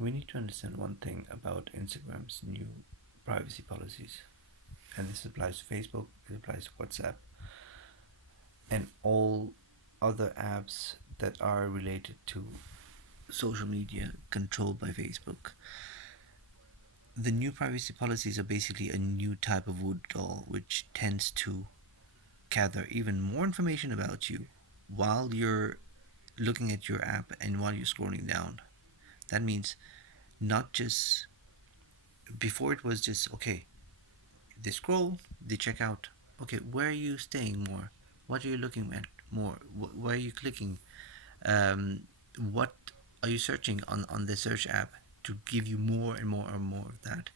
We need to understand one thing about Instagram's new privacy policies, and this applies to Facebook, it applies to WhatsApp, and all other apps that are related to social media controlled by Facebook. The new privacy policies are basically a new type of wood doll which tends to gather even more information about you while you're looking at your app and while you're scrolling down. That means not just before it was just okay, they scroll, they check out. Okay, where are you staying more? What are you looking at more? Where are you clicking? Um, what are you searching on the search app to give you more and more and more of that?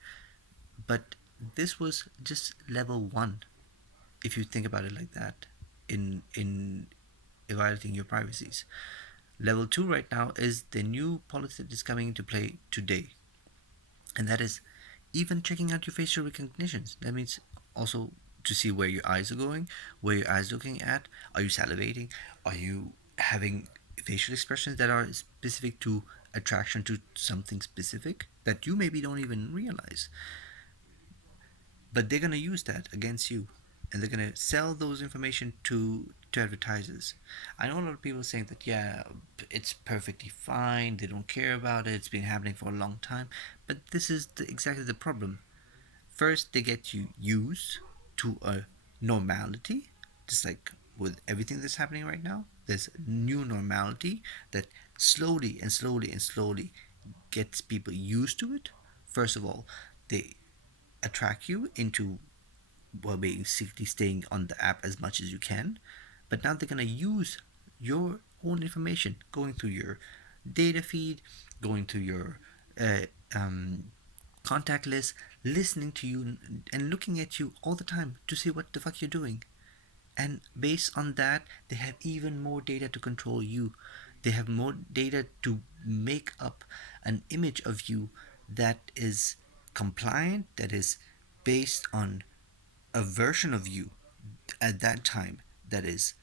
But this was just level one, if you think about it like that, in evaluating your privacies. Level two right now is the new policy that is coming into play today, and that is even checking out your facial recognitions. That means also to see where your eyes are going, where your eyes are looking at. Are you salivating? Are you having facial expressions that are specific to attraction to something specific that you maybe don't even realize? But they're gonna use that against you, and they're gonna sell those information to advertisers. I know a lot of people saying that yeah, it's perfectly fine. They don't care about it. It's been happening for a long time. But this is exactly the problem. First, they get you used to a normality, just like with everything that's happening right now. There's a new normality that slowly and slowly and slowly gets people used to it. First of all, they attract you into, well, basically staying on the app as much as you can. But now they're gonna use your own information, going through your data feed, going through your uh, um, contact list, listening to you and looking at you all the time to see what the fuck you're doing. And based on that, they have even more data to control you. They have more data to make up an image of you that is compliant, that is based on a version of you at that time that is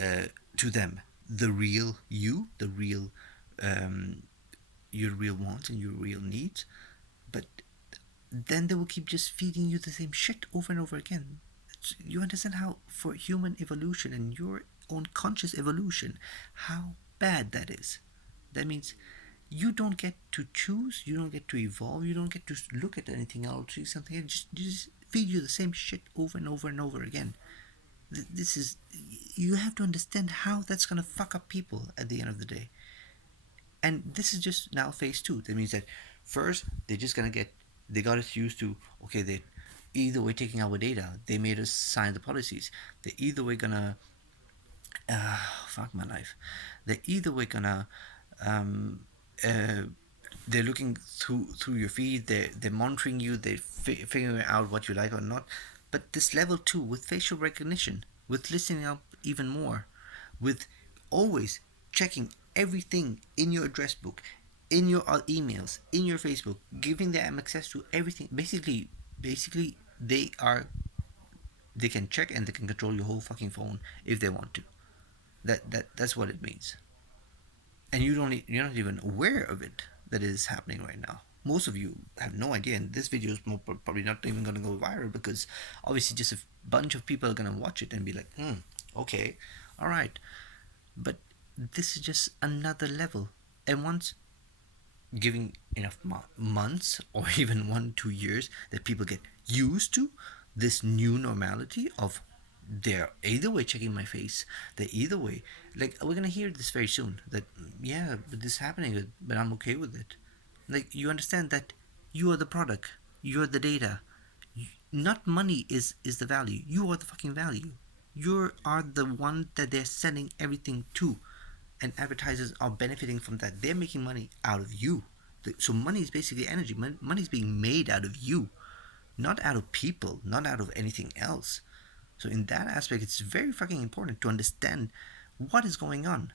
uh, to them the real you, the real um, your real wants and your real needs. But then they will keep just feeding you the same shit over and over again. You understand how, for human evolution and your own conscious evolution, how bad that is? That means you don't get to choose, you don't get to evolve, you don't get to look at anything else, see something, and just feed you the same shit over and over and over again. This is, you have to understand how that's gonna fuck up people at the end of the day. And this is just now phase two. That means that first they're just gonna get, they got us used to, okay, they either way taking our data, they made us sign the policies. They're either way gonna fuck my life. They're either way gonna um, uh, they're looking through your feed. They're monitoring you. They're figuring out what you like or not. But this level two with facial recognition, with listening up even more, with always checking everything in your address book, in your emails, in your Facebook, giving them access to everything. Basically, they can check and they can control your whole fucking phone if they want to. That's what it means. And you're not even aware of it that it is happening right now. Most of you have no idea, and this video is probably not even going to go viral because obviously just a bunch of people are going to watch it and be like, okay, all right. But this is just another level. And once giving enough months or even 1 2 years that people get used to this new normality of, they're either way checking my face, they're either way, like we're gonna hear this very soon that yeah, but this is happening, but I'm okay with it. Like, you understand that you are the product, you're the data. Not money is the value, you are the fucking value. You are the one that they're selling everything to, and advertisers are benefiting from that. They're making money out of you. So money is basically energy. Money is being made out of you, not out of people, not out of anything else. So in that aspect, it's very fucking important to understand what is going on.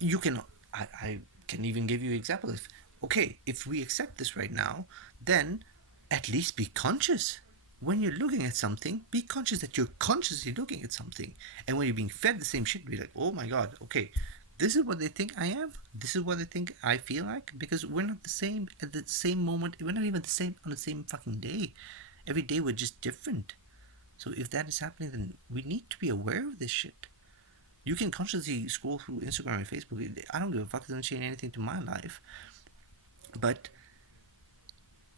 You can, I can even give you an example. If okay, if we accept this right now, then at least be conscious. When you're looking at something, be conscious that you're consciously looking at something. And when you're being fed the same shit, be like, oh my god, okay, this is what they think I am. This is what they think I feel like, because we're not the same at the same moment. We're not even the same on the same fucking day. Every day we're just different. So if that is happening, then we need to be aware of this shit. You can consciously scroll through Instagram and Facebook. I don't give a fuck. It doesn't change anything to my life. But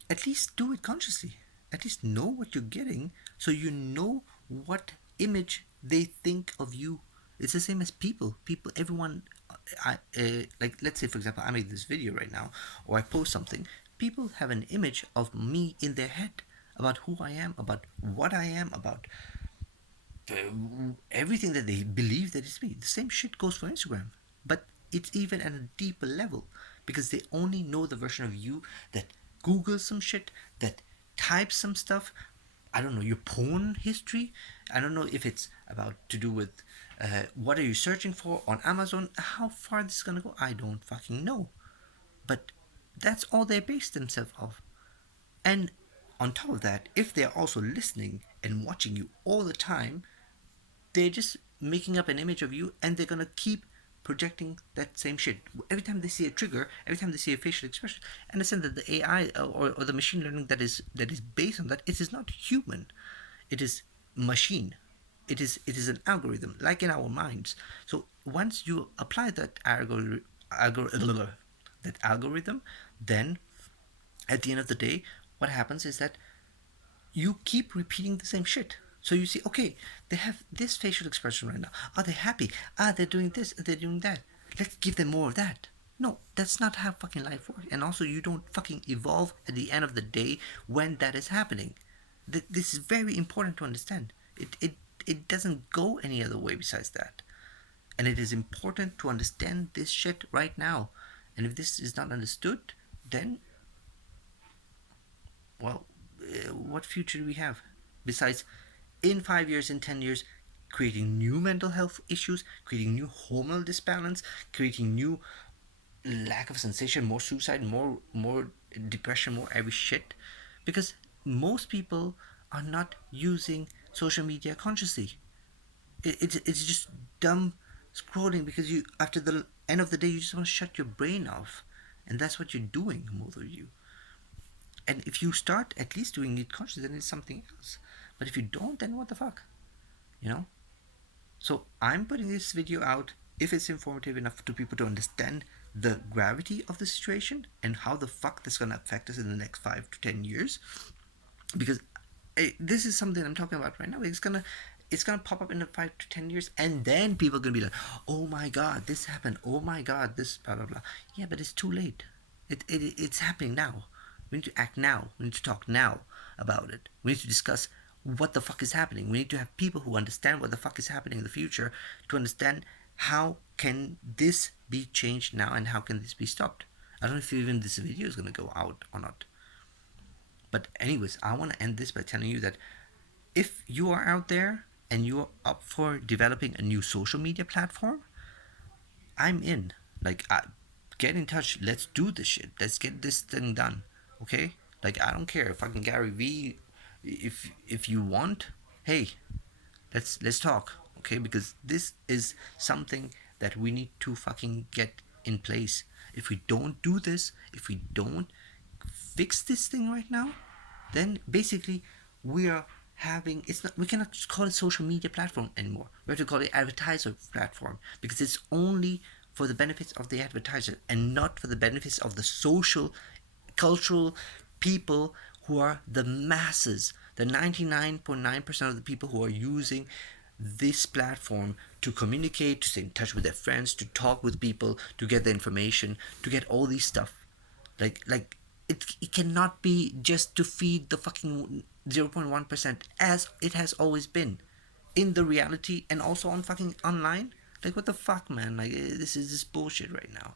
at least do it consciously. At least know what you're getting, so you know what image they think of you. It's the same as people. People, everyone. Like, let's say for example, I make this video right now, or I post something. People have an image of me in their head about who I am, about what I am, about everything that they believe that it's me. The same shit goes for Instagram, but it's even at a deeper level, because they only know the version of you that Googles some shit, that types some stuff. I don't know your porn history. I don't know if it's about to do with what are you searching for on Amazon. How far this is gonna go, I don't fucking know. But that's all they base themselves off. And on top of that, if they're also listening and watching you all the time, they're just making up an image of you, and they're gonna keep projecting that same shit. Every time they see a trigger, every time they see a facial expression, understand that the AI, or the machine learning that is based on that, it is not human. It is machine. It is an algorithm, like in our minds. So once you apply that algorithm, then at the end of the day, what happens is that you keep repeating the same shit. So you see, okay, they have this facial expression right now. Are they happy? They're doing this, they're doing that. Let's give them more of that. No, that's not how fucking life works. And also, you don't fucking evolve at the end of the day when that is happening. This is very important to understand. It doesn't go any other way besides that. And it is important to understand this shit right now. And if this is not understood, then, well, what future do we have? Besides, in 5 years, in 10 years, creating new mental health issues, creating new hormonal disbalance, creating new lack of sensation, more suicide, more depression, more every shit. Because most people are not using social media consciously. It's just dumb scrolling, because you, after the end of the day, you just want to shut your brain off. And that's what you're doing, most of you. And if you start at least doing it consciously, then it's something else. But if you don't, then what the fuck? You know? So I'm putting this video out if it's informative enough to people to understand the gravity of the situation and how the fuck that's gonna affect us in the next 5 to 10 years. Because this is something I'm talking about right now. It's gonna pop up in the 5 to 10 years, and then people are gonna be like, "Oh my god, this happened. Oh my god, this blah blah blah." Yeah, but it's too late. It's happening now. We need to act now. We need to talk now about it. We need to discuss what the fuck is happening. We need to have people who understand what the fuck is happening in the future, to understand how can this be changed now, and how can this be stopped. I don't know if even this video is gonna go out or not. But anyways, I want to end this by telling you that if you are out there and you're up for developing a new social media platform, I'm in. Like, get in touch. Let's do this shit. Let's get this thing done. Okay? Like, I don't care. Fucking Gary V, if you want, hey, let's talk. Okay? Because this is something that we need to fucking get in place. If we don't do this, if we don't fix this thing right now, then basically we are having, it's not, we cannot just call it social media platform anymore. We have to call it advertiser platform, because it's only for the benefits of the advertiser and not for the benefits of the social, cultural people who are the masses, the 99.9% of the people who are using this platform to communicate, to stay in touch with their friends, to talk with people, to get the information, to get all these stuff. Like it cannot be just to feed the fucking 0.1%, as it has always been in the reality and also on fucking online. Like, what the fuck, man? Like, this is this bullshit right now.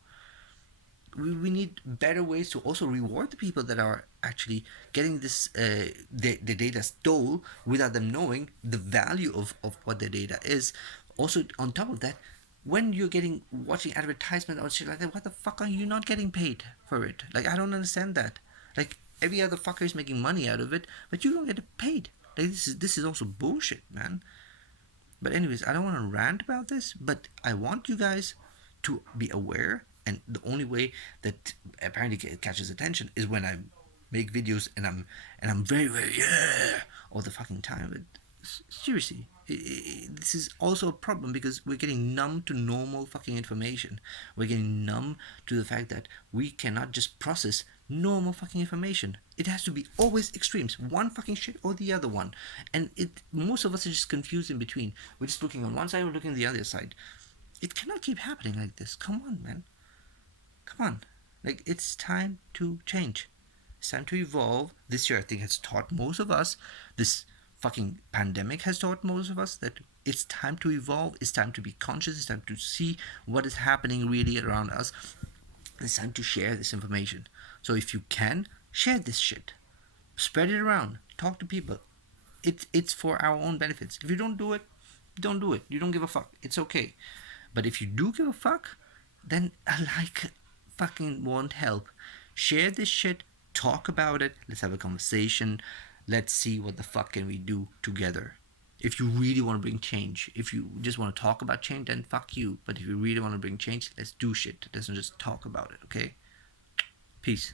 We need better ways to also reward the people that are actually getting this the data stole without them knowing the value of what their data is. Also, on top of that, when you're getting watching advertisement or shit like that, what the fuck are you not getting paid for it? Like, I don't understand that. Like, every other fucker is making money out of it, but you don't get paid. Like, this is also bullshit, man. But anyways, I don't want to rant about this, but I want you guys to be aware. And the only way that apparently catches attention is when I make videos and I'm very very yeah all the fucking time. But seriously, this is also a problem because we're getting numb to normal fucking information. We're getting numb to the fact that we cannot just process normal fucking information. It has to be always extremes, one fucking shit or the other one. And it most of us are just confused in between. We're just looking on one side, we're looking on the other side. It cannot keep happening like this. Come on, man. Come on. Like, it's time to change. It's time to evolve. This year, I think, has taught most of us, this fucking pandemic has taught most of us that it's time to evolve. It's time to be conscious. It's time to see what is happening really around us. It's time to share this information. So if you can, share this shit. Spread it around. Talk to people. It's for our own benefits. If you don't do it, don't do it. You don't give a fuck. It's okay. But if you do give a fuck, then a like fucking won't help. Share this shit. Talk about it. Let's have a conversation. Let's see what the fuck can we do together. If you really want to bring change, if you just want to talk about change, then fuck you. But if you really want to bring change, let's do shit. Let's not just talk about it, okay? Peace.